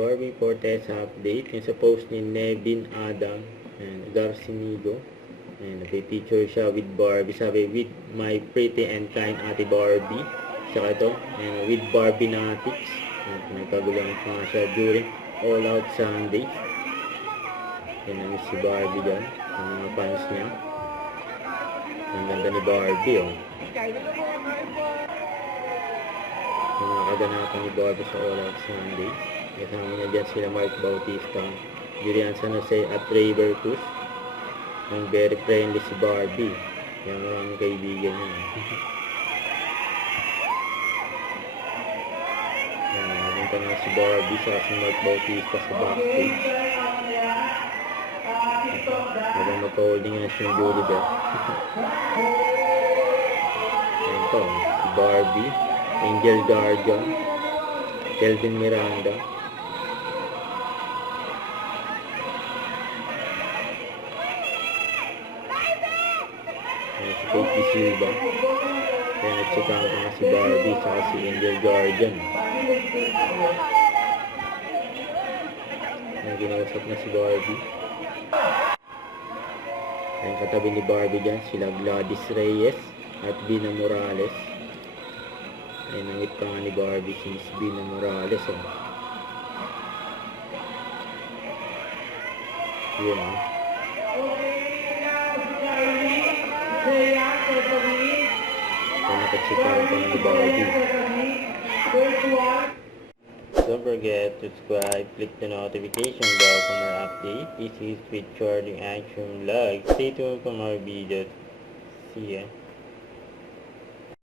Barbie Fortes update. Yung sa post ni Nevin Adam and Garcinigo. And nagpipicture siya with Barbie. Sabi, with my pretty and kind ate Barbie. Saka ito, and with Barbie Natics. Nagkagulang pa nga siya during All Out Sunday. Yan na si Barbie dyan. Yung mga fans niya. Ang ganda ni Barbie, oh. Yung mga kaganapan ni Barbie sa All Out Sunday. Kasama niya dyan sila Mark Bautista, Julian San Jose at Ray Bertus. Ang very friendly si Barbie. Yung maraming kaibigan niya. Nagpunta na si Barbie sa si Mark Bautista sa backstage. Habang magka-holding na si Julie Bell. Ayan po, si Barbie, Angel Guardian, Kelvin Miranda. Ayan si Katie Silva. Ayan nagsikaan ka si Barbie saka si Angel Guardian. Ayan ginausap na si Barbie. Ayan katabi ni Barbie dyan sila Gladys Reyes at Bina Morales. Ayan nangit pa nga ni Barbie si Miss Bina Morales, oh. Yun, oh. Ayan nakatsipahan pa ni Barbie. Don't forget to subscribe, click the notification bell for more updates. This is with Charlie Action Vlog. Stay tuned for more videos. See ya.